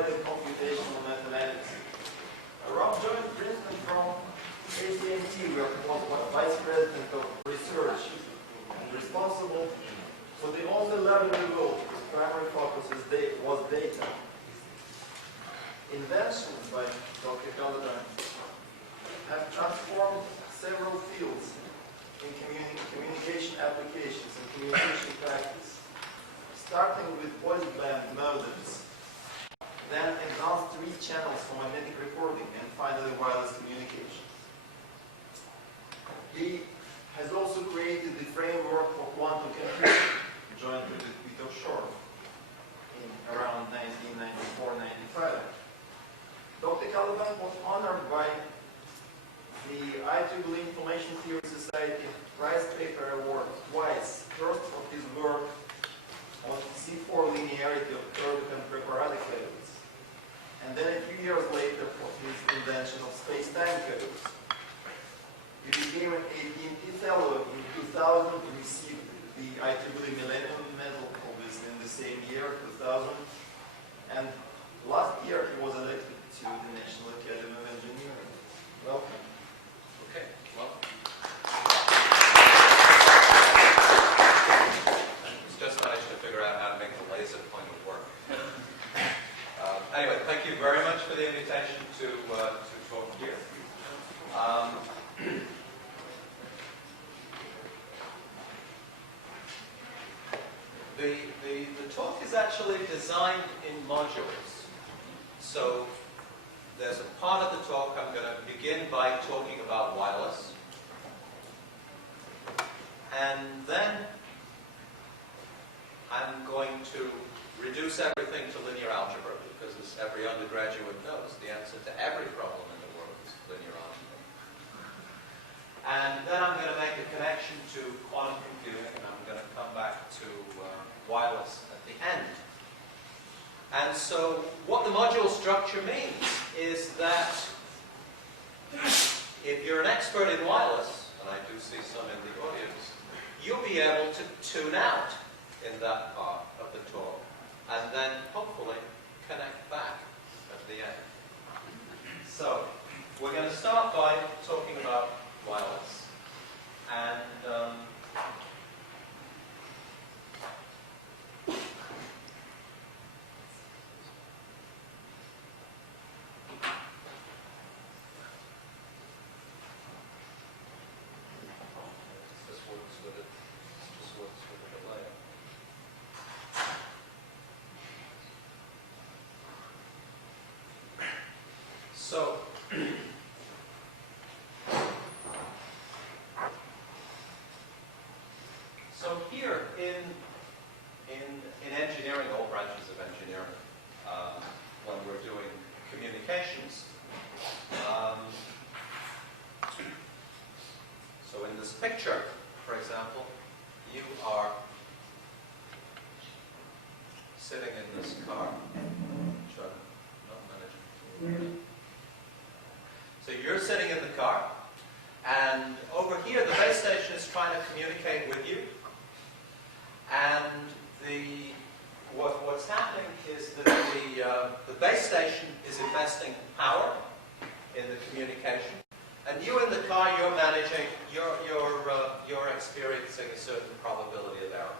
Applied and Computational Mathematics. Rob joined Princeton from AT&T, where he was Vice President of Research and responsible for the only lab in the world whose primary focus was data. Inventions by Dr. Calderbank have transformed several fields in communication applications and communication practice, starting with voiceband modems, then advanced read channels for magnetic recording, and finally wireless communications. He has also created the framework for quantum computing, jointly with Peter Shor in around 1994-95. Dr. Calderbank was honored by the IEEE Information Theory Society Prize Paper Award twice. First for his work on C4 linearity of curved and preparatory codes, and then a few years later for his invention of space-time codes. He became an AT&T Fellow in 2000 and received the IEEE Millennium Medal, obviously in the same year, 2000, and last year he was elected to the National Academy of Engineering. Welcome. Okay, well, just managed to figure out how to make the laser pointer work. Anyway, thank you very much for the invitation to talk here. The talk is actually designed in modules. So there's a part of the talk I'm going to begin by talking about wireless. And then I'm going to reduce everything to linear algebra, because as every undergraduate knows, the answer to every problem in the world is linear algebra. And then I'm going to make a connection to quantum computing, and I'm going to come back to wireless at the end. And so what the module structure means is that if you're an expert in wireless, and I do see some in the audience, you'll be able to tune out in that part of the talk, and then hopefully connect back at the end. So we're going to start by talking about wireless. And So here in engineering, all branches of engineering, when we're doing communications, so in this picture, for example, you are sitting in this car, which I'm not managing. So you're sitting in the car, and over here the base station is trying to communicate with you. And what's happening is that the base station is investing power in the communication, and you in the car, you're managing, you're experiencing a certain probability of error.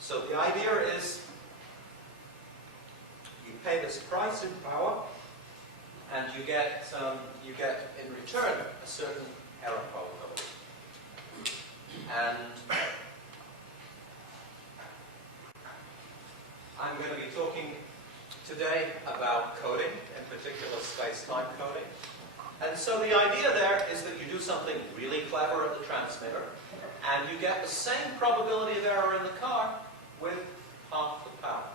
So the idea is you pay this price in power, and you get in return a certain error probability. And I'm going to be talking today about coding, in particular space-time coding. And so the idea there is that you do something really clever at the transmitter, and you get the same probability of error in the car with half the power.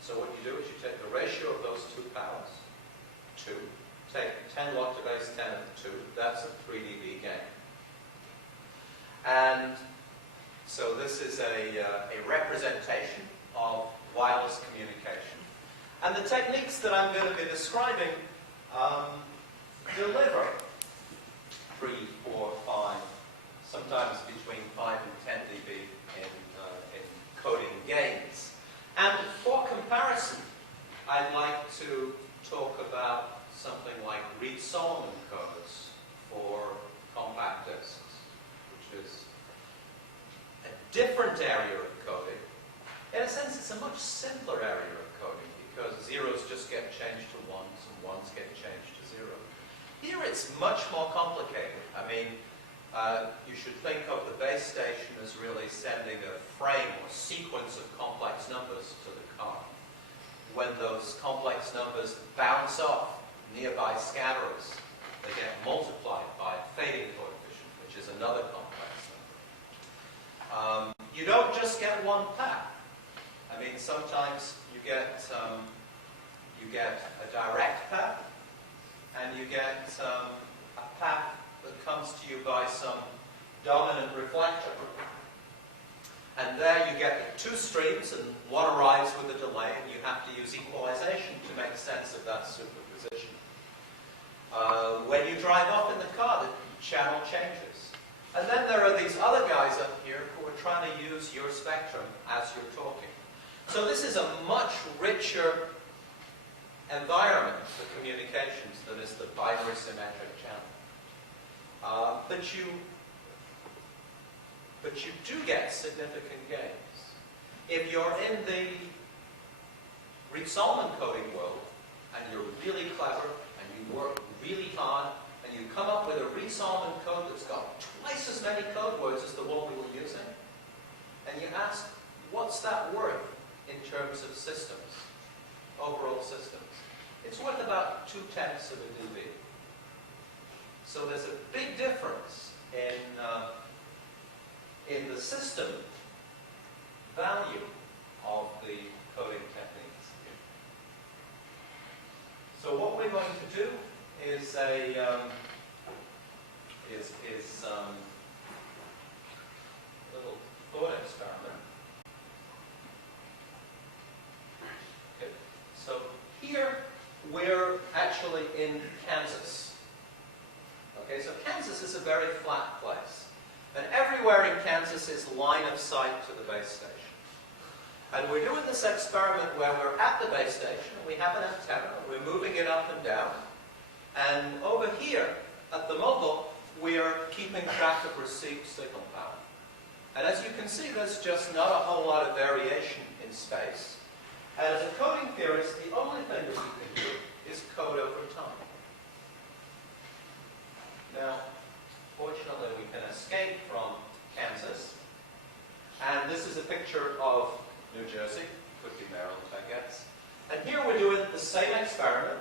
So what you do is you take the ratio of those two powers, 2, take 10 log to base 10 of the 2, that's a 3 dB gain. And so this is a representation of wireless communication. And the techniques that I'm going to be describing deliver 3, 4, 5, sometimes between 5 and 10 dB in coding gains. And for comparison, I I'd like to talk about something like Reed-Solomon codes for compact disks, which is a different area of coding. In a sense, it's a much simpler area of coding because zeros just get changed to ones and ones get changed to zeros. Here it's much more complicated. I mean, you should think of the base station as really sending a frame or sequence of complex numbers to the card. When those complex numbers bounce off nearby scatterers, they get multiplied by a fading coefficient, which is another complex number. You don't just get one path. I mean, sometimes you get a direct path, and you get a path that comes to you by some dominant reflector. And there you get two streams, and one arrives with a delay, and you have to use equalization to make sense of that superposition. When you drive off in the car, the channel changes. And then there are these other guys up here who are trying to use your spectrum as you're talking. So this is a much richer environment for communications than is the binary symmetric channel. But you do get significant gains. If you're in the Reed-Solomon coding world, and you're really clever, and you work really hard, and you come up with a Reed-Solomon code that's got twice as many code words as the one we were using, and you ask, what's that worth in terms of systems, overall systems? It's worth about 0.2 of a dB. So there's a big difference in the system value of the coding techniques. So what we're going to do is a little thought experiment. Okay. So here we're actually in Kansas. Okay, so Kansas is a very flat place. And everywhere in Kansas is line of sight to the base station. And we're doing this experiment where we're at the base station, and we have an antenna, and we're moving it up and down. And over here, at the mobile, we are keeping track of received signal power. And as you can see, there's just not a whole lot of variation in space. And as a coding theorist, the only thing that we can do is code over time. Now, fortunately, we can escape from Kansas. And this is a picture of New Jersey. Could be Maryland, I guess. And here we're doing the same experiment.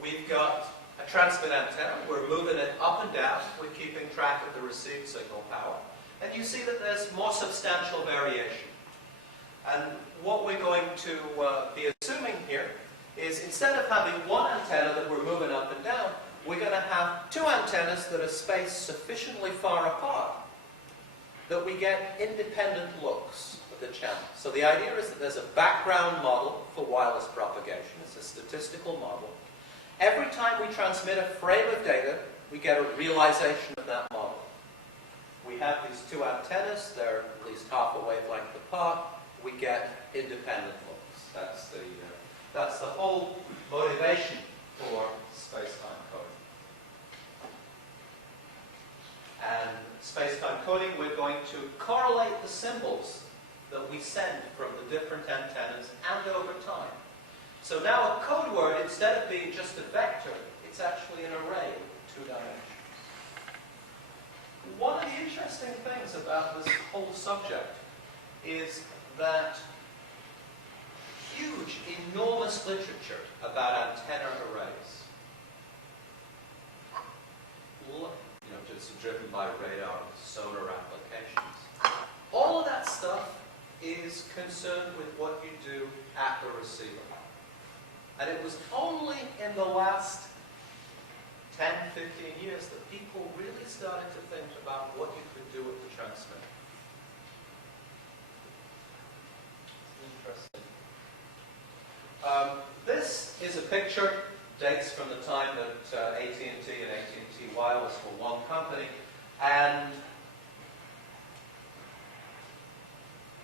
We've got a transmit antenna. We're moving it up and down. We're keeping track of the received signal power. And you see that there's more substantial variation. And what we're going to be assuming here is instead of having one antenna that we're moving up and down, we're going to have two antennas that are spaced sufficiently far apart that we get independent looks of the channel. So the idea is that there's a background model for wireless propagation. It's a statistical model. Every time we transmit a frame of data, we get a realization of that model. We have these two antennas. They're at least half a wavelength apart. We get independent looks. That's the whole motivation for space-time coding. And space-time coding, we're going to correlate the symbols that we send from the different antennas and over time. So now a code word, instead of being just a vector, it's actually an array of 2 dimensions. One of the interesting things about this whole subject is that huge, enormous literature about antenna arrays. Just driven by radar and sonar applications. All of that stuff is concerned with what you do at the receiver. And it was only in the last 10, 15 years that people really started to think about what you could do with the transmitter. Interesting. This is a picture, dates from the time that AT&T and AT&T Wireless were one company, and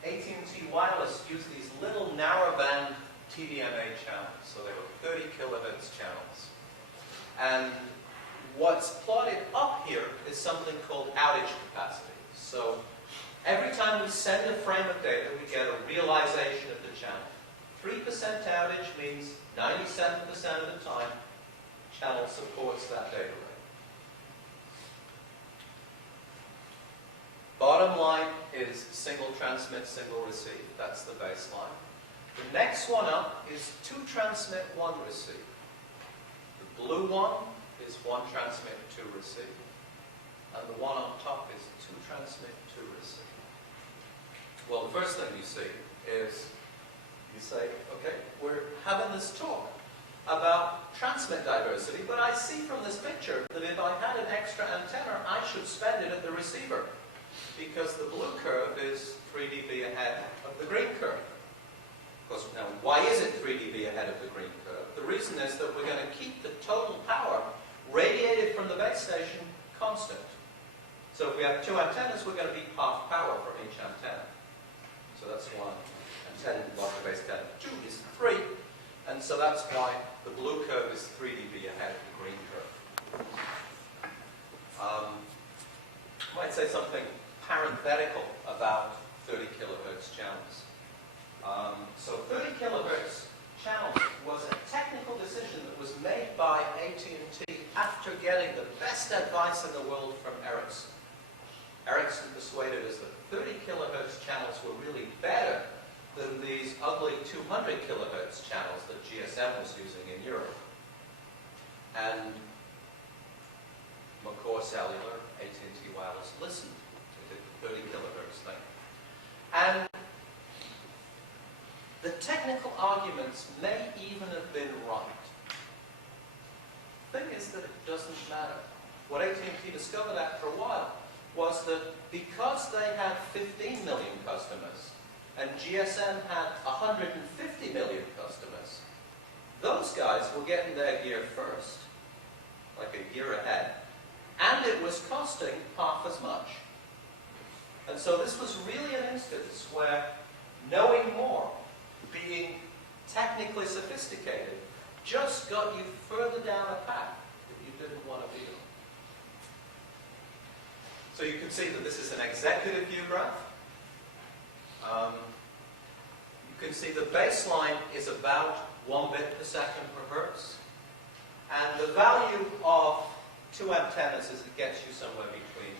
AT&T Wireless used these little narrowband TDMA channels. So they were 30 kilohertz channels. And what's plotted up here is something called outage capacity. So every time we send a frame of data, we get a realization of the channel. 3% outage means 97% of the time, channel supports that data rate. Bottom line is single transmit, single receive. That's the baseline. The next one up is 2 transmit, 1 receive. The blue one is 1 transmit, 2 receive. And the one on top is 2 transmit, 2 receive. Well, the first thing you see is, you say, okay, we're having this talk about transmit diversity, but I see from this picture that if I had an extra antenna, I should spend it at the receiver, because the blue curve is 3 dB ahead of the green curve. Of course, now, why is it 3 dB ahead of the green curve? The reason is that we're going to keep the total power radiated from the base station constant. So if we have 2 antennas, we're going to be half power from each antenna. So that's 1. And 10 log the base 10 of 2 is 3. And so that's why the blue curve is 3 dB ahead of the green curve. I might say something parenthetical about 30 kilohertz channels. So 30 kilohertz channels was a technical decision that was made by AT&T after getting the best advice in the world from Ericsson. Ericsson persuaded us that 30 kilohertz channels were really better than these ugly 200 kilohertz channels that GSM was using in Europe. And McCaw Cellular, AT&T Wireless, listened to the 30 kilohertz thing. And the technical arguments may even have been right. The thing is that it doesn't matter. What AT&T discovered after a while was that because they had 15 million customers and GSM had 150 million customers, those guys were getting their gear first, like a year ahead, and it was costing half as much. And so this was really an instance where knowing more, being technically sophisticated, just got you further down a path that you didn't want to be on. So you can see that this is an executive view graph. You can see the baseline is about 1 bit per second per hertz. And the value of 2 antennas is it gets you somewhere between,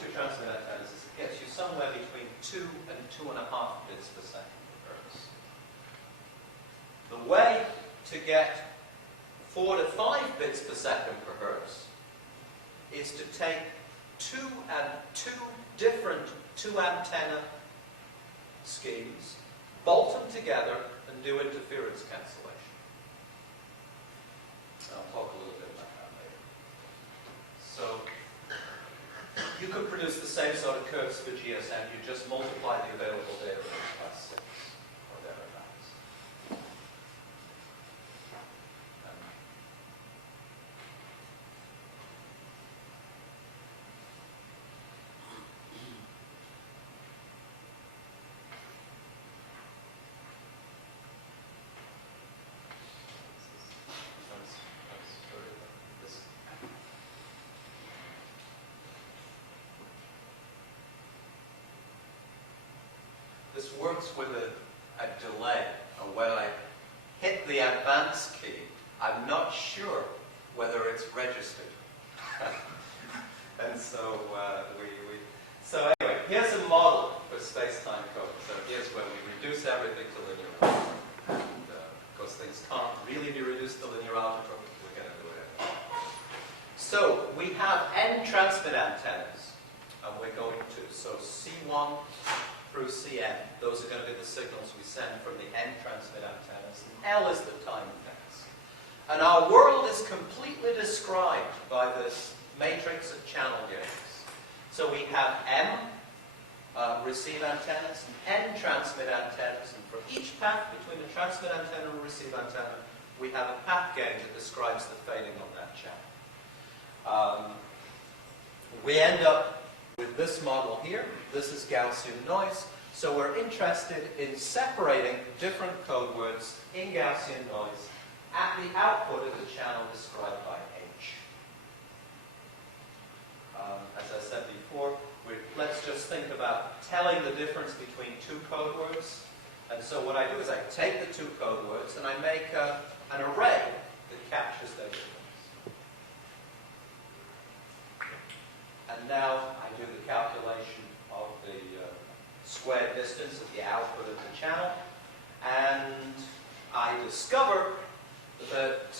2 transmit antennas is it gets you somewhere between 2 and 2.5 bits per second per hertz. The way to get 4 to 5 bits per second per hertz is to take 2 different 2 antenna schemes, bolt them together, and do interference cancellation. I'll talk a little bit about that later. So you could produce the same sort of curves for GSM. You just multiply the available data rates by 6 or thereabouts. This works with a delay. When I hit the advance key, I'm not sure whether it's registered. And so so anyway, here's a model for space-time code. So here's where we reduce everything to linear algebra. And of course, things can't really be reduced to linear algebra, but we're going to do it anyway. So we have n transmit antennas, and we're going to, so C1 through Cn, those are going to be the signals we send from the n transmit antennas, and L is the time index. And our world is completely described by this matrix of channel gates. So we have M receive antennas and N transmit antennas, and for each path between the transmit antenna and receive antenna, we have a path gain that describes the fading on that channel. We end up with this model here. This is Gaussian noise. So we're interested in separating different code words in Gaussian noise at the output of the channel described by H. As I said before, let's just think about telling the difference between two code words. And so what I do is I take the two code words and I make an array that captures their difference. And now I do the calculation of the squared distance at the output of the channel. And I discover that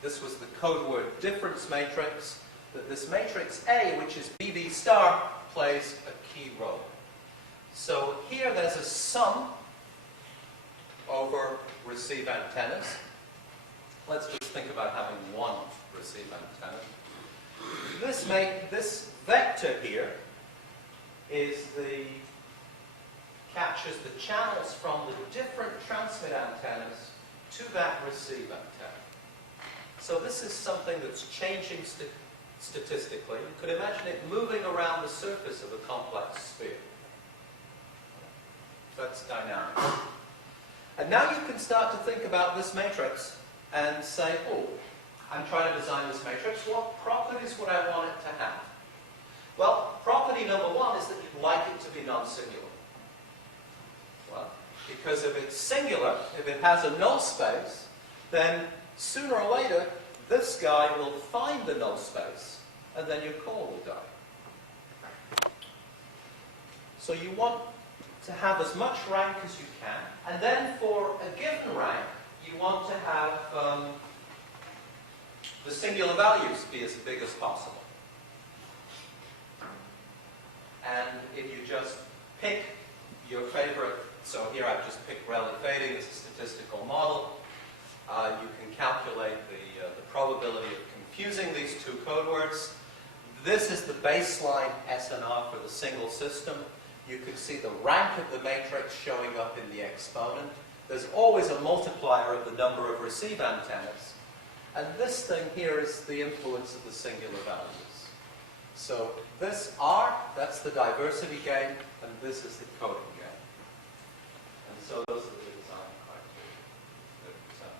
this was the code word difference matrix, that this matrix A, which is BB star, plays a key role. So here there's a sum over receive antennas. Let's just think about having one receive antenna. This vector here captures the channels from the different transmit antennas to that receive antenna. So this is something that's changing statistically. You could imagine it moving around the surface of a complex sphere. That's dynamic. And now you can start to think about this matrix and say, oh, I'm trying to design this matrix. What properties would I want it to have? Well, property number one is that you'd like it to be non-singular. Well, because if it's singular, if it has a null space, then sooner or later, this guy will find the null space, and then your call will die. So you want to have as much rank as you can, and then for a given rank, you want to have the singular values be as big as possible. And if you just pick your favorite, so here I've just picked relative fading as a statistical model, you can calculate the probability of confusing these two code words. This is the baseline SNR for the single system. You can see the rank of the matrix showing up in the exponent. There's always a multiplier of the number of receive antennas. And this thing here is the influence of the singular values. So this R, that's the diversity gain, and this is the coding gain. And so those are the design criteria that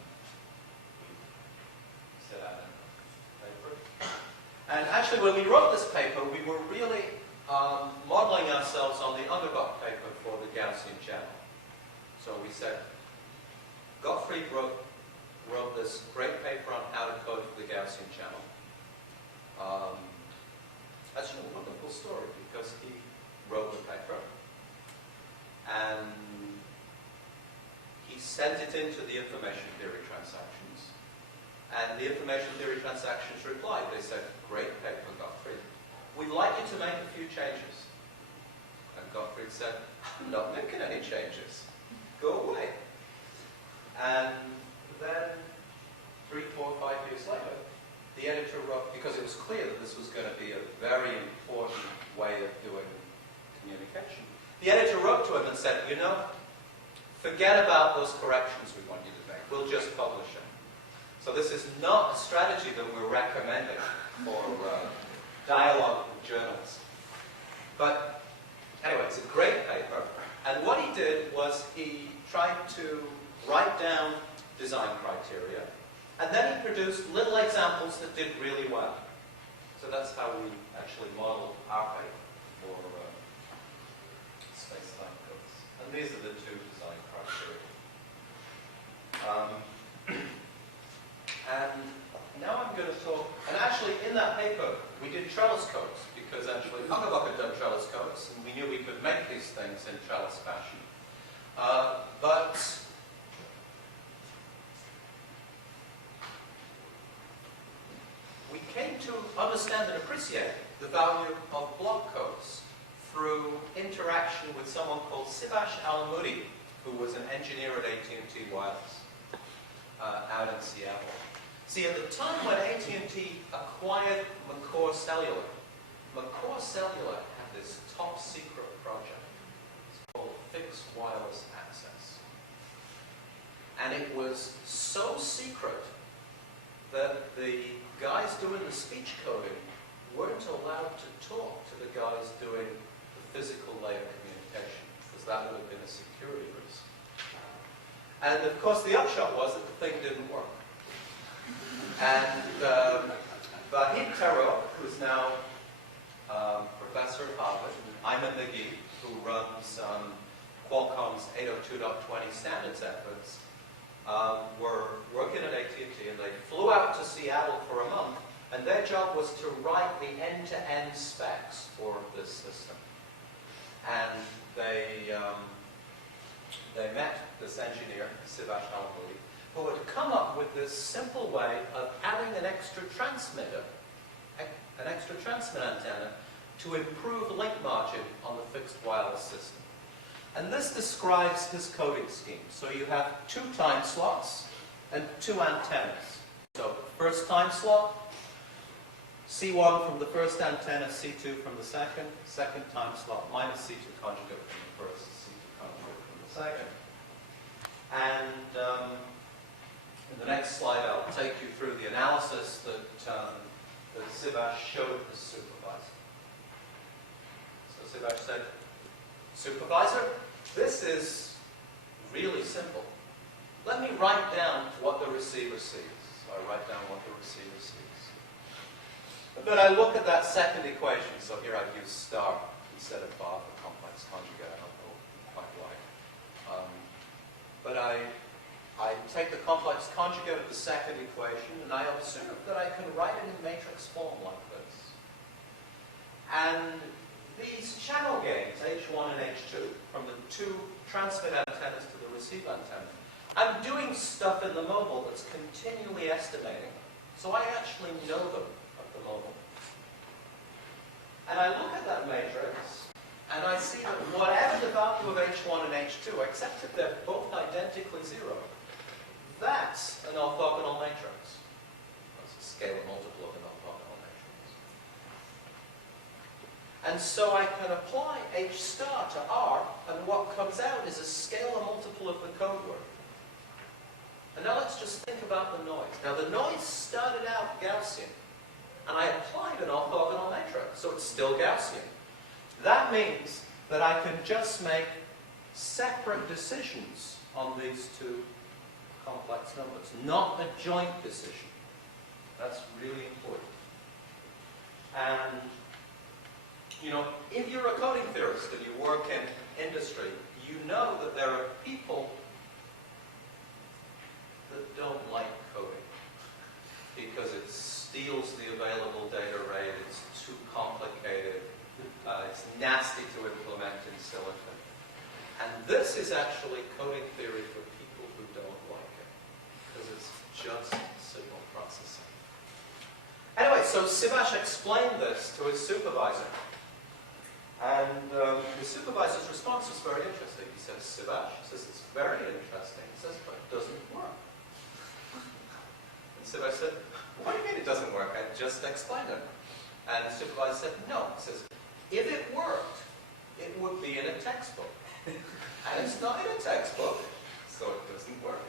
we set out in the paper. And actually, when we wrote this paper, we were really modeling ourselves on the Underbuck paper for the Gaussian channel. So we said, Gottfried wrote this great paper on how to code the Gaussian channel. That's a wonderful story because he wrote the paper and he sent it into the information theory transactions. And the information theory transactions replied. They said, great paper, Gottfried. We'd like you to make a few changes. And Gottfried said, I'm not making any changes. Go away. And then 3, 4, 5 years later, the editor wrote, because it was clear that this was going to be a very important way of doing communication. The editor wrote to him and said, you know, forget about those corrections we want you to make. We'll just publish them. So this is not a strategy that we're recommending for dialogue with journals. But anyway, it's a great paper. And what he did was he tried to write down design criteria, and then he produced little examples that did really well. So that's how we actually modeled our paper for space-time codes. And these are the two design criteria. And now I'm going to talk, and actually in that paper we did trellis codes, because actually Calderbank had done trellis codes, and we knew we could make these things in trellis fashion. But we came to understand and appreciate the value of block codes through interaction with someone called Sivash Alamoudi, who was an engineer at AT&T Wireless out in Seattle. See, at the time when AT&T acquired McCore Cellular had this top secret project. It's called Fixed Wireless Access. And it was so secret that the guys doing the speech coding weren't allowed to talk to the guys doing the physical layer communication. a security risk. And of course, the upshot was that the thing didn't work. And Peter Shor, who's now professor at Harvard, and Ayman Nagui, who runs Qualcomm's 802.20 standards efforts, were working at AT&T, and they flew out to Seattle for a month, and their job was to write the end-to-end specs for this system. And they met this engineer, Sivash Alamoudi, who had come up with this simple way of adding an extra transmitter, an extra transmit antenna, to improve link margin on the fixed wireless system. And this describes his coding scheme. So you have 2 time slots and 2 antennas. So first time slot, C1 from the first antenna, C2 from the second. Second time slot, minus C2 conjugate from the first, C2 conjugate from the second. And in the next slide, I'll take you through the analysis that Sivash showed the supervisor. So Sivash said, supervisor, this is really simple. Let me write down what the receiver sees. So I write down what the receiver sees. But then I look at that second equation. So here I've used star instead of bar for complex conjugate. I don't know quite why. But I take the complex conjugate of the second equation, and I observe that I can write it in matrix form like this. And these channel gains, H1 and H2, from the 2 transmit antennas to the receive antenna, I'm doing stuff in the mobile that's continually estimating them. So I actually know them at the mobile. And I look at that matrix, and I see that whatever the value of H1 and H2, except that they're both identically 0, that's an orthogonal matrix. That's a scalar multiple of an orthogonal matrix. And so I can apply H star to R, and what comes out is a scalar multiple of the code word. And now let's just think about the noise. Now the noise started out Gaussian, and I applied an orthogonal matrix, so it's still Gaussian. That means that I can just make separate decisions on these 2 complex numbers, not a joint decision. That's really important. And, you know, if you're a coding theorist and you work in industry, you know that there are people that don't like coding because it steals the available data rate, it's too complicated, it's nasty to implement in silicon. And this is actually coding theory for people who don't like it, because it's just signal processing. Anyway, so Sivash explained this to his supervisor. And the supervisor's response was very interesting. He says, Sivash, says, it's very interesting. He says, but it doesn't work. And Sivash said, what do you mean it doesn't work? I just explained it. And the supervisor said, no. He says, if it worked, it would be in a textbook. And it's not in a textbook, so it doesn't work.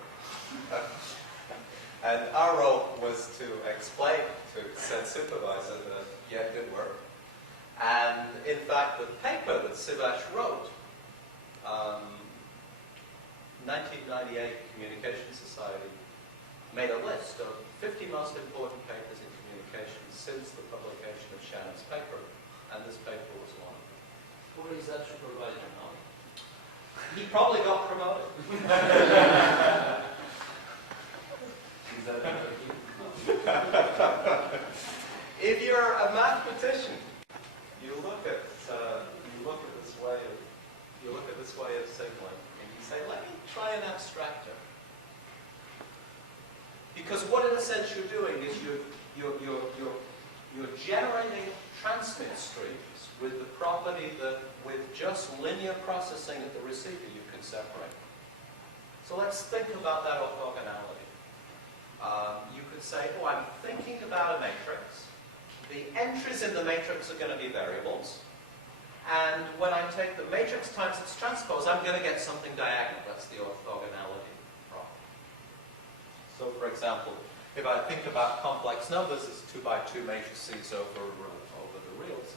And our role was to explain to said supervisor that, yeah, it did work. And in fact, the paper that Sivash wrote, 1998 Communication Society made a list of 50 most important papers in communications since the publication of Shannon's paper, and this paper was one of them. Who is that supervisor now? He probably got promoted. Is that If you're a mathematician, you look at this way of signaling, and you say, let me try an abstractor. Because what in a sense you're doing is you're generating transmit streams with the property that with just linear processing at the receiver you can separate. So let's think about that orthogonality. You could say, oh, I'm thinking about a matrix. The entries in the matrix are going to be variables. And when I take the matrix times its transpose, I'm going to get something diagonal. That's the orthogonality problem. So for example, if I think about complex numbers as 2 by 2 matrices over the reals,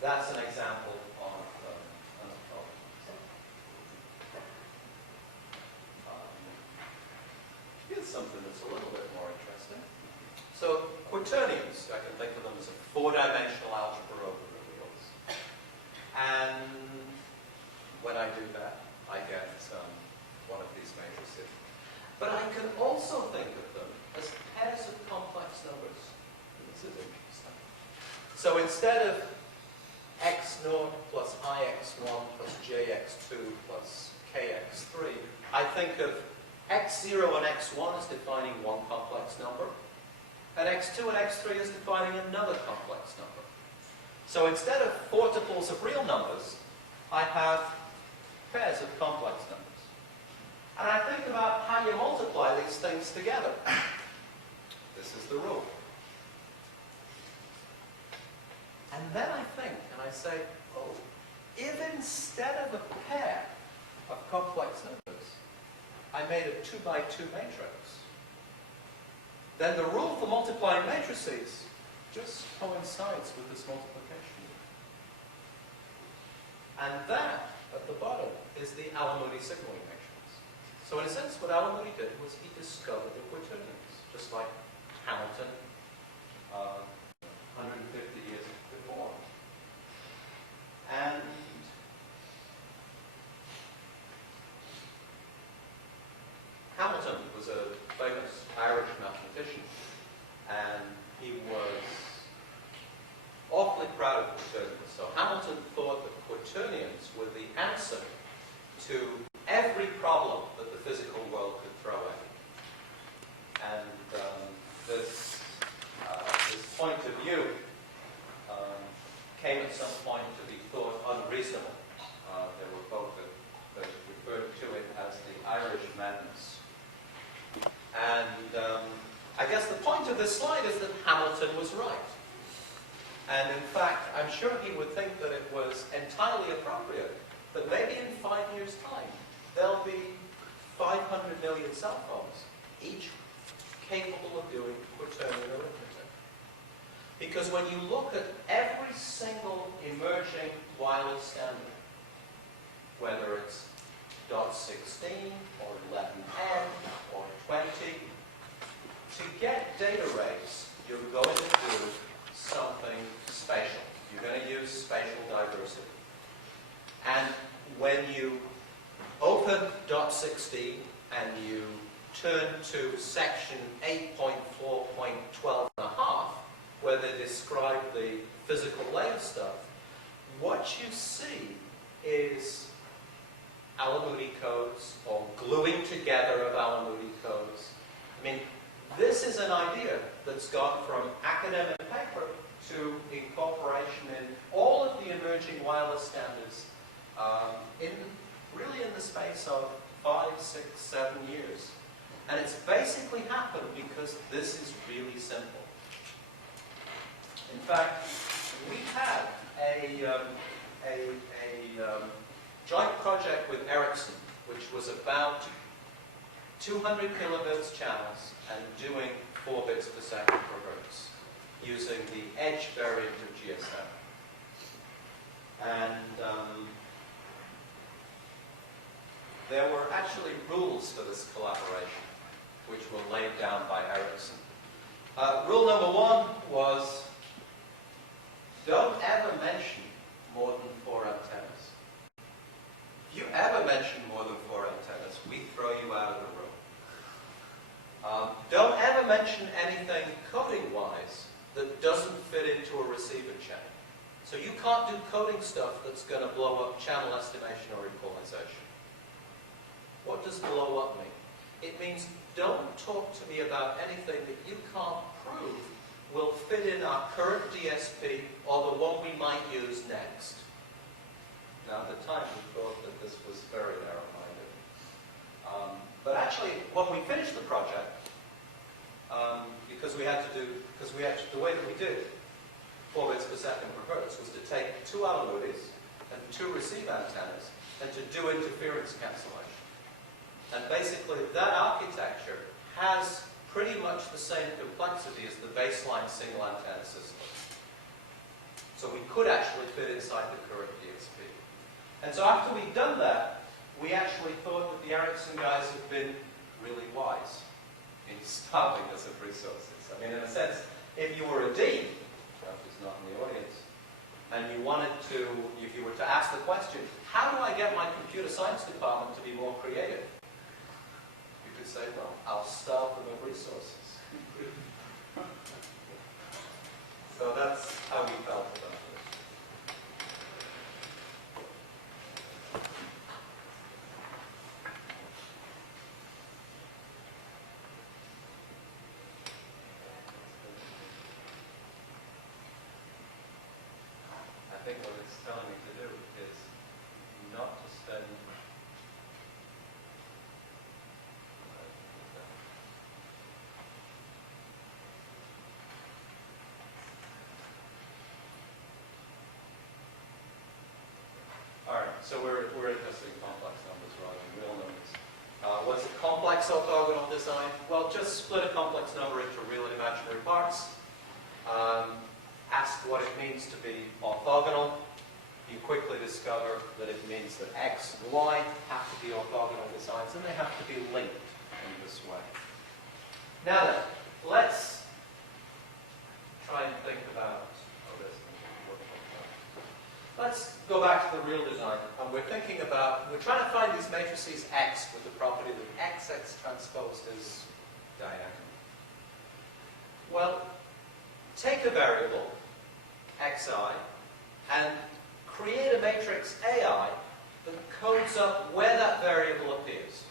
that's an example of an orthogonal. something that's a little bit more interesting. So quaternions, I can think of them as a four-dimensional algebra over the wheels. And when I do that, I get one of these matrices. But I can also think of them as pairs of complex numbers. This is interesting. So instead of x0 plus ix1 plus jx2 plus kx3, I think of x0 and x1 as defining one complex number, and x2 and x3 as defining another complex number. So instead of fourtuples of real numbers, I have pairs of complex numbers. And I think about how you multiply these things together. This is the rule. And then I think, and I say, oh, if instead of a pair of complex numbers, I made a 2 by 2 matrix, then the rule for multiplying matrices just coincides with this multiplication. And that, at the bottom, is the Alamudi signaling matrix. So in a sense, what Alamudi did was he discovered the quaternions, just like Hamilton 150 years before. And Hamilton was a famous Irish mathematician, and he was awfully proud of quaternions. So Hamilton thought that quaternions were the answer to every problem that the physical world could throw at you. And this point of view came at some point to be thought unreasonable. There were folk that referred to it as the Irish madness. And I guess the point of this slide is that Hamilton was right. And in fact, I'm sure he would think that it was entirely appropriate that maybe in 5 years' time, there'll be 500 million cell phones, each capable of doing quaternion arithmetic. Because when you look at every single emerging wireless standard, whether it's .16 or 11n or 20, to get data rates, you're going to do something spatial. You're going to use spatial diversity. And when you open .16 and you turn to section 8.4.12.5, where they describe the physical layer stuff, what you see is Alamudi codes, or gluing together of Alamudi codes. I mean, this is an idea that's gone from academic paper to incorporation in all of the emerging wireless standards really in the space of 5, 6, 7 years. And it's basically happened because this is really simple. In fact, we had a joint project with Ericsson, which was about 200 kilobits channels and doing 4 bits per second per hertz, using the edge variant of GSM. And there were actually rules for this collaboration, which were laid down by Ericsson. Rule number 1 was, don't ever mention more than 4 antennas. If you ever mention more than 4 antennas, we throw you out of the room. Don't ever mention anything coding-wise that doesn't fit into a receiver chain. So you can't do coding stuff that's going to blow up channel estimation or equalization. What does blow up mean? It means don't talk to me about anything that you can't prove will fit in our current DSP or the one we might use next. Now, at the time, we thought that this was very narrow-minded. But actually, when we finished the project, the way that we did 4 bits per second per hertz was to take 2 Alamudis and 2 receive antennas and to do interference cancellation. And basically, that architecture has pretty much the same complexity as the baseline single antenna system. So we could actually fit inside the current DSP. And so after we'd done that, we actually thought that the Ericsson guys had been really wise. in starving us of resources. I mean, in a sense, if you were a dean, who's not in the audience, and you wanted to, if you were to ask the question, how do I get my computer science department to be more creative? You could say, well, I'll starve them of resources. So that's how we felt about it. I think what it's telling me to do is not to spend Alright, so we're interested in complex numbers rather than real numbers. What's a complex orthogonal design? Well, just split a complex number into real and imaginary parts. Ask what it means to be orthogonal. You quickly discover that it means that x and y have to be orthogonal designs, and they have to be linked in this way. Now then, let's try and think about this. Let's go back to the real design, and we're trying to find these matrices X with the property that XX transposed is diagonal. Well, take a variable, xi, and create a matrix AI that codes up where that variable appears.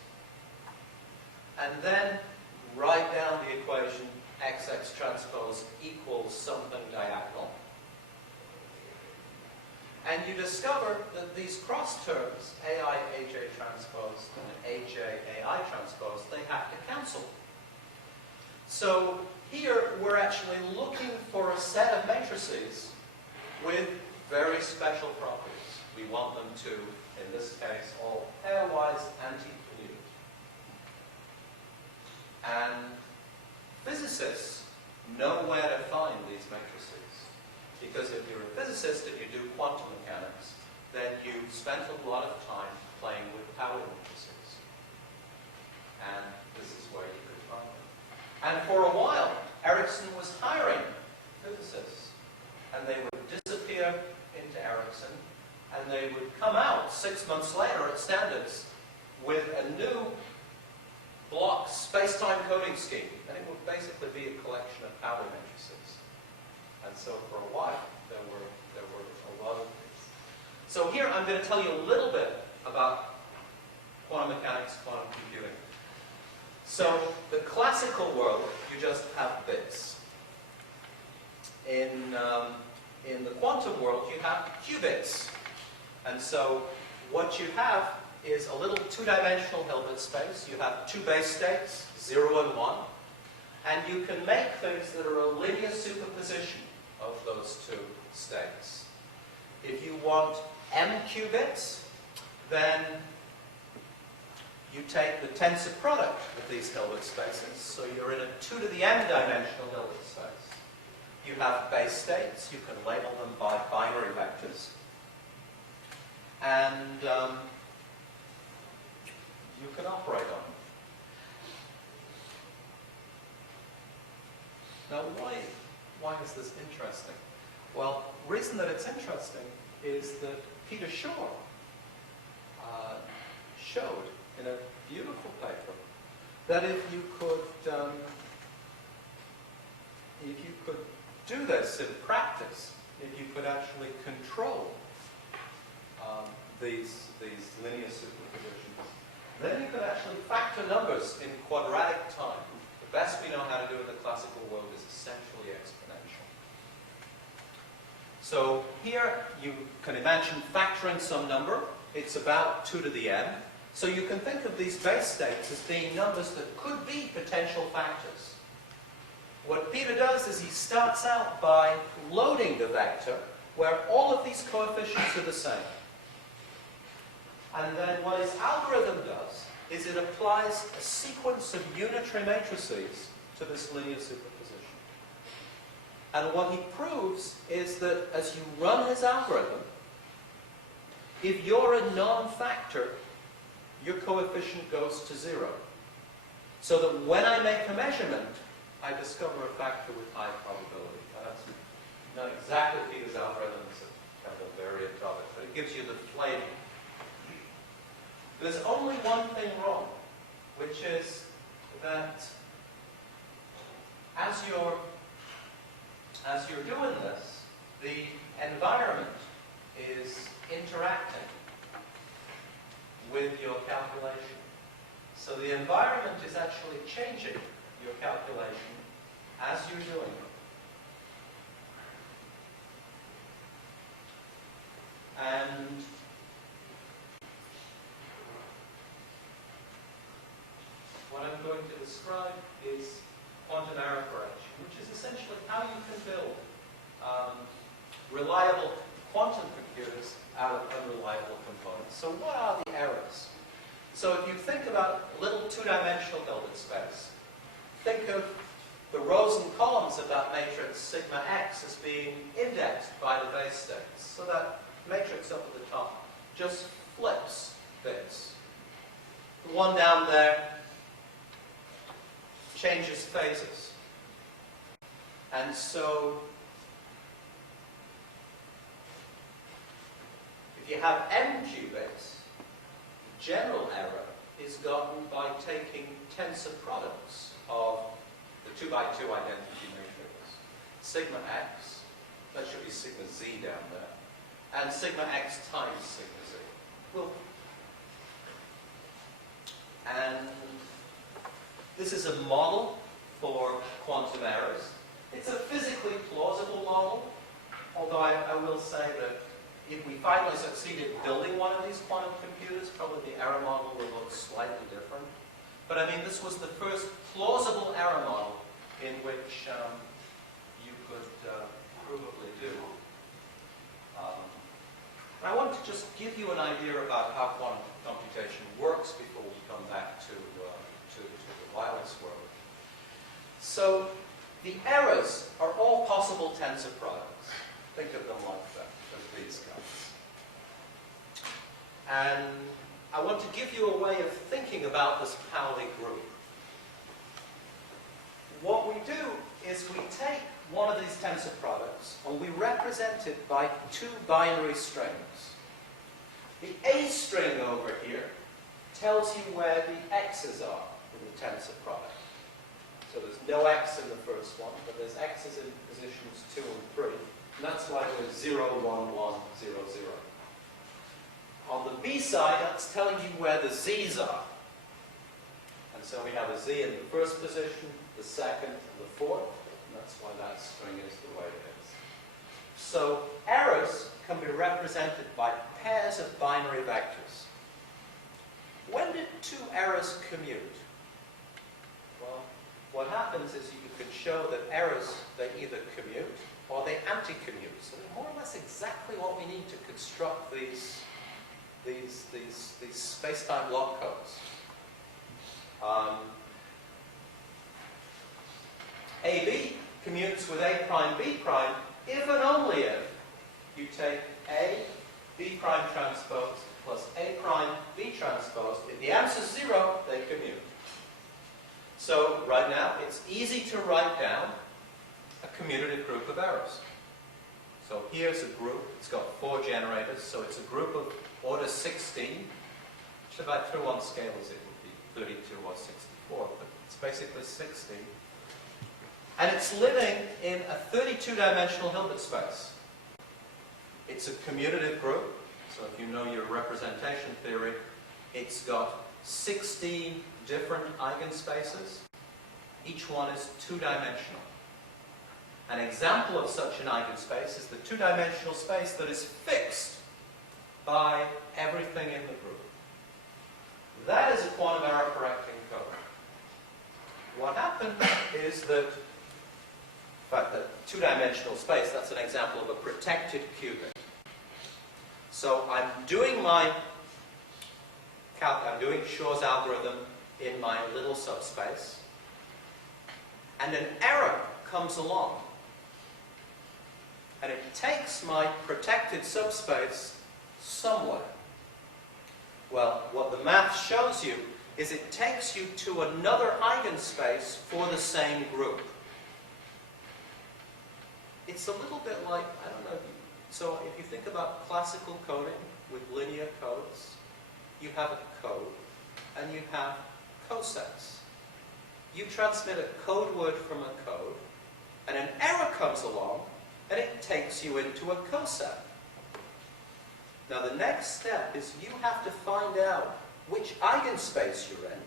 And then write down the equation XX transpose equals something diagonal. And you discover that these cross terms, AI, AJ transpose, and AJ, AI transpose, they have to cancel. So here we're actually looking for a set of matrices with very special properties. We want them to, in this case, all pairwise anti-commute. And physicists know where to find these matrices. Because if you're a physicist and you do quantum mechanics, then you spent a lot of time playing with power matrices. And this is where you could find them. And for a while, Ericsson was hiring physicists. And they would disappear into Ericsson, and they would come out 6 months later at Standards with a new block space-time coding scheme. And it would basically be a collection of power matrices. And so for a while, there were a lot of things. So here I'm going to tell you a little bit about quantum mechanics, quantum computing. So the classical world, you just have bits. In the quantum world, you have qubits. And so what you have is a little two-dimensional Hilbert space. You have two base states, 0 and 1. And you can make things that are a linear superposition of those two states. If you want m qubits, then you take the tensor product of these Hilbert spaces. So you're in a 2 to the m dimensional Hilbert space. You have base states. You can label them by binary vectors. And you can operate on them. Now, why is this interesting? Well, the reason that it's interesting is that Peter Shor showed in a beautiful paper that if you could do this in practice, if you could actually control these linear superpositions, then you could actually factor numbers in quadratic time. The best we know how to do in the classical world is essentially exponential. So here you can imagine factoring some number. It's about 2 to the m. So you can think of these base states as being numbers that could be potential factors. What Peter does is he starts out by loading the vector where all of these coefficients are the same. And then what his algorithm does is it applies a sequence of unitary matrices to this linear superposition. And what he proves is that as you run his algorithm, if you're a non-factor, your coefficient goes to 0. so that when I make a measurement, I discover a factor with high probability. Now, that's not exactly Peter's algorithm, it's a kind of a variant of it, but it gives you the flavor. There's only one thing wrong, which is that as you're doing this, the environment is interacting with your calculation. So the environment is actually changing your calculation as you're doing it. And what I'm going to describe is quantum error correction, which is essentially how you can build reliable quantum computers out of unreliable components. So what are the errors? So if you think about a little two-dimensional Hilbert space, think of the rows and columns of that matrix sigma x as being indexed by the base states. So that matrix up at the top just flips bits. The one down there changes phases. And so if you have m qubits, the general error is gotten by taking tensor products of the 2x2 identity matrix, sigma x, that should be sigma z down there, and sigma x times sigma z. Well, and this is a model for quantum errors. It's a physically plausible model, although I will say that if we finally succeeded building one of these quantum computers, probably the error model will look slightly different. But I mean, this was the first plausible error model in which you could provably do. I want to just give you an idea about how quantum computation works before we come back to the wireless world. So the errors are all possible tensor products. Think of them like that, as these guys. And I want to give you a way of thinking about this Pauli group. What we do is we take one of these tensor products and we represent it by two binary strings. The A string over here tells you where the x's are in the tensor product. So there's no x in the first one, but there's x's in positions 2 and 3. And that's why there's 0, 1, 1, 0, 0. On the B side, that's telling you where the z's are. And so we have a z in the first position, the second, and the fourth. And that's why that string is the way it is. So errors can be represented by pairs of binary vectors. When did two errors commute? Well, what happens is you can show that errors, they either commute or they anti-commute. So they're more or less exactly what we need to construct these space-time lock codes. AB commutes with A prime, B prime, if and only if you take A, B prime transpose plus A prime, B transpose. If the answer is 0, they commute. So right now, it's easy to write down a commutative group of errors. So here's a group. It's got 4 generators, so it's a group of order 16, which if I threw on scalars, it would be 32 or 64, but it's basically 16. And it's living in a 32-dimensional Hilbert space. It's a commutative group, so if you know your representation theory, it's got 16 different eigenspaces. Each one is 2-dimensional. An example of such an eigenspace is the 2-dimensional space that is fixed by everything in the group. That is a quantum error correcting code. What happened is that, in fact, the 2-dimensional space, that's an example of a protected qubit. So I'm doing Shor's algorithm in my little subspace, and an error comes along. And it takes my protected subspace somewhere. Well, what the math shows you is it takes you to another eigenspace for the same group. It's a little bit like, I don't know, so if you think about classical coding with linear codes, you have a code and you have cosets. You transmit a code word from a code, and an error comes along, and it takes you into a coset. Now the next step is you have to find out which eigenspace you're in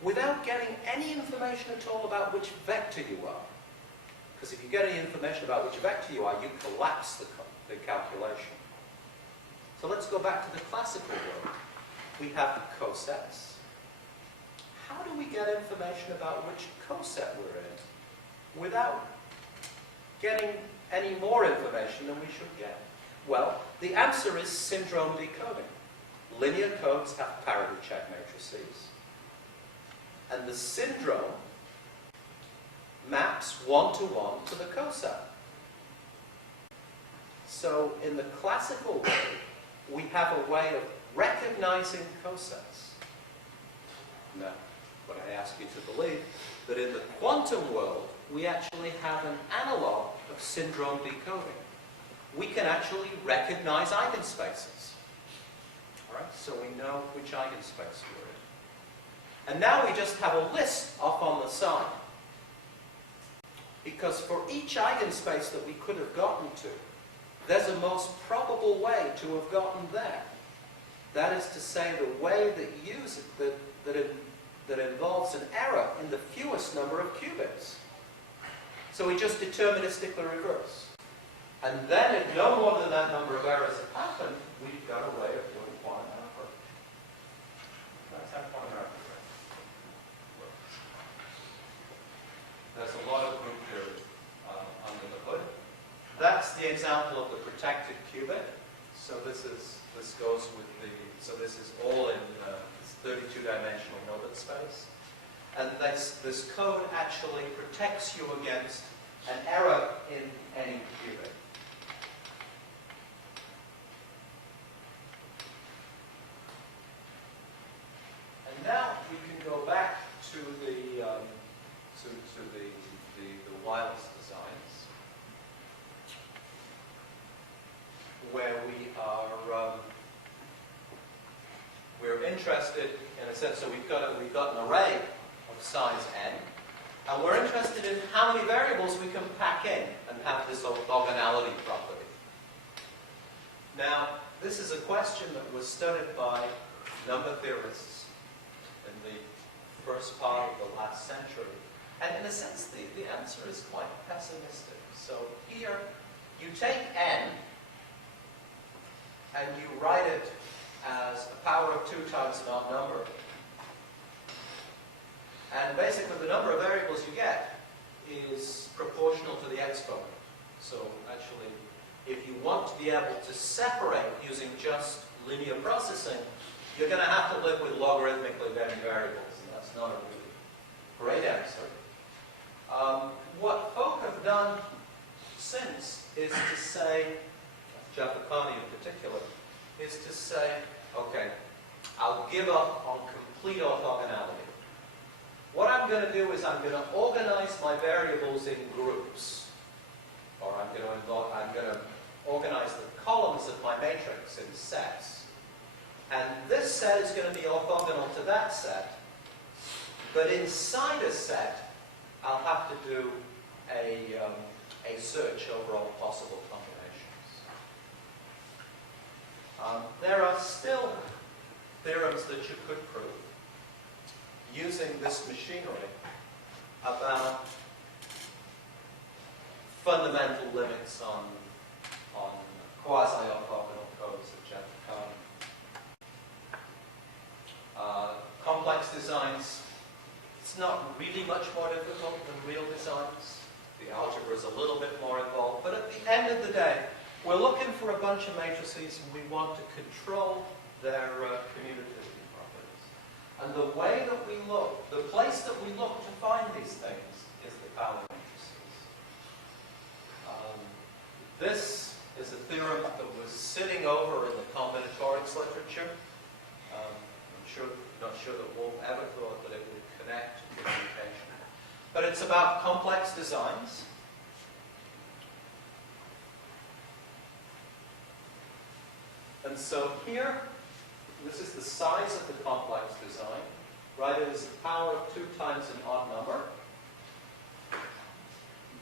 without getting any information at all about which vector you are. Because if you get any information about which vector you are, you collapse the calculation. So let's go back to the classical world. We have cosets. How do we get information about which coset we're in without getting any more information than we should get? Well, the answer is syndrome decoding. Linear codes have parity check matrices, and the syndrome maps one-to-one to the coset. So in the classical world, we have a way of recognizing cosets. Now, but I ask you to believe that in the quantum world, we actually have an analog of syndrome decoding. We can actually recognize eigenspaces. All right, so we know which eigenspace we're in. And now we just have a list up on the side. Because for each eigenspace that we could have gotten to, there's a most probable way to have gotten there. That is to say, the way that involves an error in the fewest number of qubits. So we just deterministically reverse. And then if no more than that number of errors have happened, we've got a way of doing quantum algebra. That's how quantum algebra works. There's a lot of group theory under the hood. That's the example of the protected qubit. So this goes with so this is all in this 32-dimensional Hilbert space. And this code actually protects you against an error in any qubit. And now we can go back to the wireless designs, where we're interested in a sense. So we've got an array of size n, and we're interested in how many variables we can pack in and have this orthogonality property. Now, this is a question that was studied by number theorists in the first part of the last century. And in a sense, the answer is quite pessimistic. So here, you take n, and you write it as a power of 2 times an odd number. And basically, the number of variables you get is proportional to the exponent. So actually, if you want to be able to separate using just linear processing, you're going to have to live with logarithmically many variables, and that's not a really great answer. What folk have done since is to say, Giappicani in particular, is to say, okay, I'll give up on complete orthogonality. What I'm going to do is I'm going to organize my variables in groups, or I'm going to organize the columns of my matrix in sets. And this set is going to be orthogonal to that set, but inside a set, I'll have to do a search over all possible combinations. There are still theorems that you could prove using this machinery about fundamental limits on quasi-orthogonal codes of Giappicani. Complex designs, it's not really much more difficult than real designs. The algebra is a little bit more involved, but at the end of the day, we're looking for a bunch of matrices and we want to control their commutativity properties. And the way that we look, the place that we look to find these things is the Pauli matrices. This is a theorem that was sitting over in the combinatorics literature. I'm sure not sure that Wolf ever thought that it would connect to communication. But it's about complex designs. And so here, this is the size of the complex design, right? It is the power of 2 times an odd number.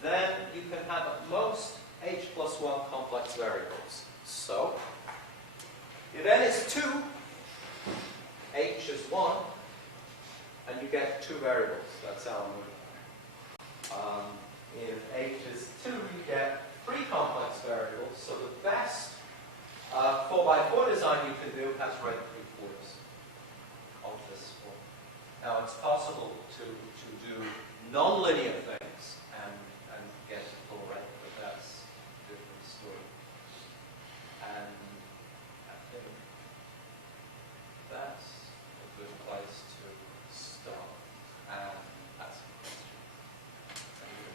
Then you can have at most h plus 1 complex variables. So, if n is 2, h is 1, and you get 2 variables. That's our move. If h is 2, you get 3 complex variables. So the best 4x4 design you can do has right 3/4 of this form. Now it's possible to do nonlinear things and get a full rate, but that's a different story. And I think that's a good place to stop. And that's a question. Thank you.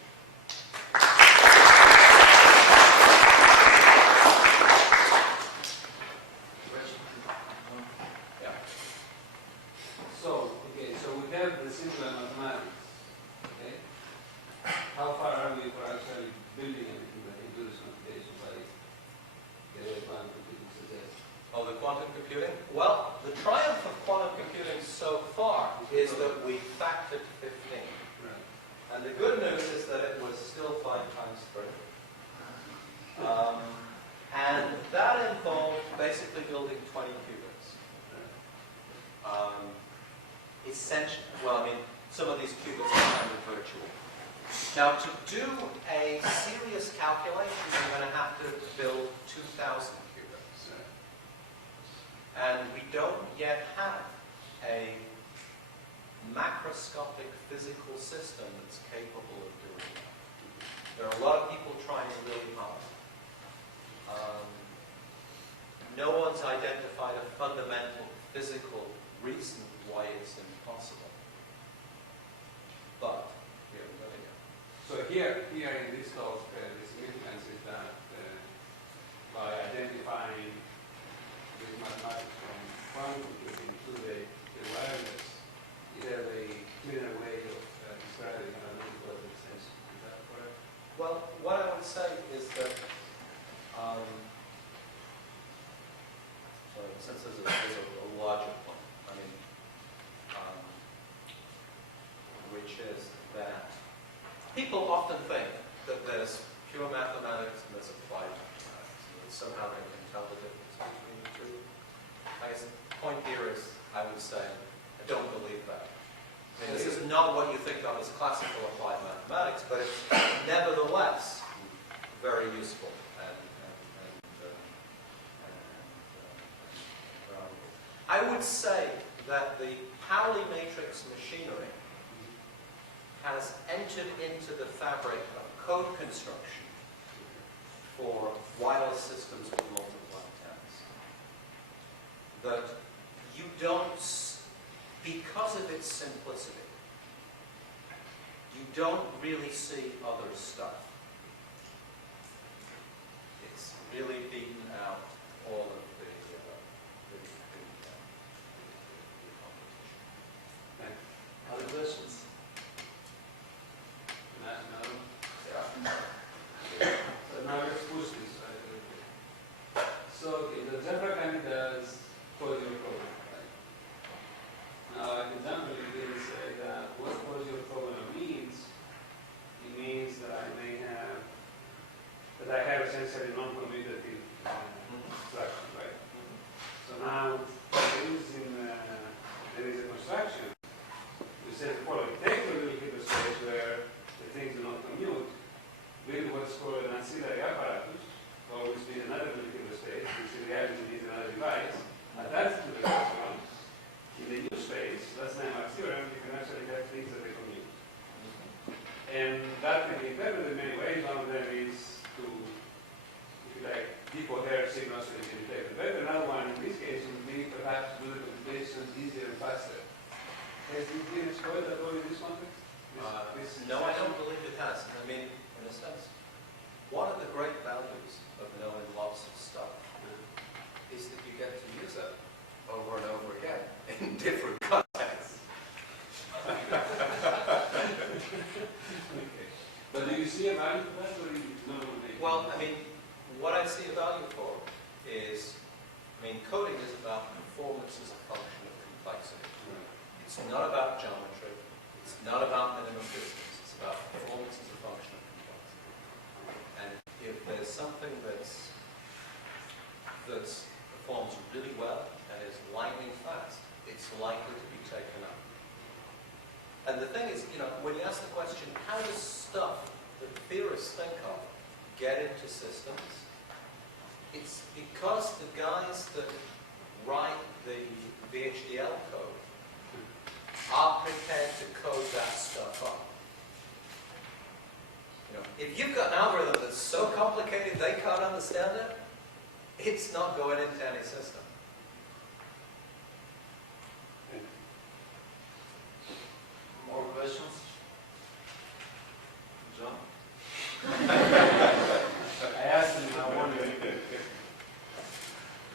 So we have the simpler mathematics, okay? How far are we for actually building anything that can do this computation by the way quantum computing suggests? Oh, the quantum computing? Well, the triumph of quantum computing so far is that we factored 15. Right. And the good news is that it was still 5 times 3. And that involved basically building 20 qubits. Essentially, well, I mean, some of these qubits are kind of virtual. Now, to do a serious calculation, you're going to have to build 2,000 qubits. And we don't yet have a macroscopic physical system that's capable of doing that. There are a lot of people trying really hard. No one's identified a fundamental physical reason why it's impossible. But here we go again. So here in this talk, the significance is that by identifying the mathematics from quantum computing to the wireless, you have a clearer way of describing analytical sense. Is that correct? Well, what I would say is that since there's a logic one, I mean, which is that people often think that there's pure mathematics and there's applied mathematics, and that somehow they can tell the difference between the two. I guess the point here is, I would say, I don't believe that. I mean, this is not what you think of as classical applied mathematics, but it's nevertheless very useful and I would say that the Pauli matrix machinery has entered into the fabric of code construction for wireless systems with multiple antennas. That you don't, because of its simplicity, you don't really see other stuff. It's really beaten out all of the Other questions? So now let's push this. So the Zebra kind does cause your problem, right? Now an example you can say that what cause your problem means, it means that I have essentially non-commutative construction, right? So now there is a construction. We said before, take a little bit of space where the things do not commute, with what's called an ancillary apparatus, always be another little bit of space, which in reality needs another device, attached to the first one. In the new space, that's Neymark's theorem, you can actually have things that they commute. And that can be interpreted in many ways. One of them is to, if you like, decohere signals so you can detect it better. Another one, in this case, would be perhaps do the computations easier and faster. Has this been explored at all in this context? No, I don't believe it has. I mean, in a sense, one of the great values of knowing lots of stuff is that you get to use it. over and over again in different contexts. Okay. But do you see a value for that, or do you no? Well, I mean, what I see a value for is, I mean, coding is about performance as a function of complexity. It's not about geometry. It's not about minimum distance. It's about performance as a function of complexity. And if there's something that's performs really well and is lightning fast, it's likely to be taken up. And the thing is, you know, when you ask the question, how does stuff that theorists think of get into systems? It's because the guys that write the VHDL code are prepared to code that stuff up. You know, if you've got an algorithm that's so complicated they can't understand it, it's not going into any system. More questions? John? I asked him, I wonder.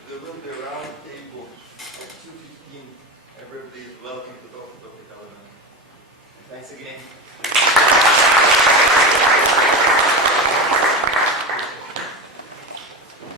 There will be a round table at 2:15. Everybody is welcome to talk to Dr. Calderbank. Thanks again.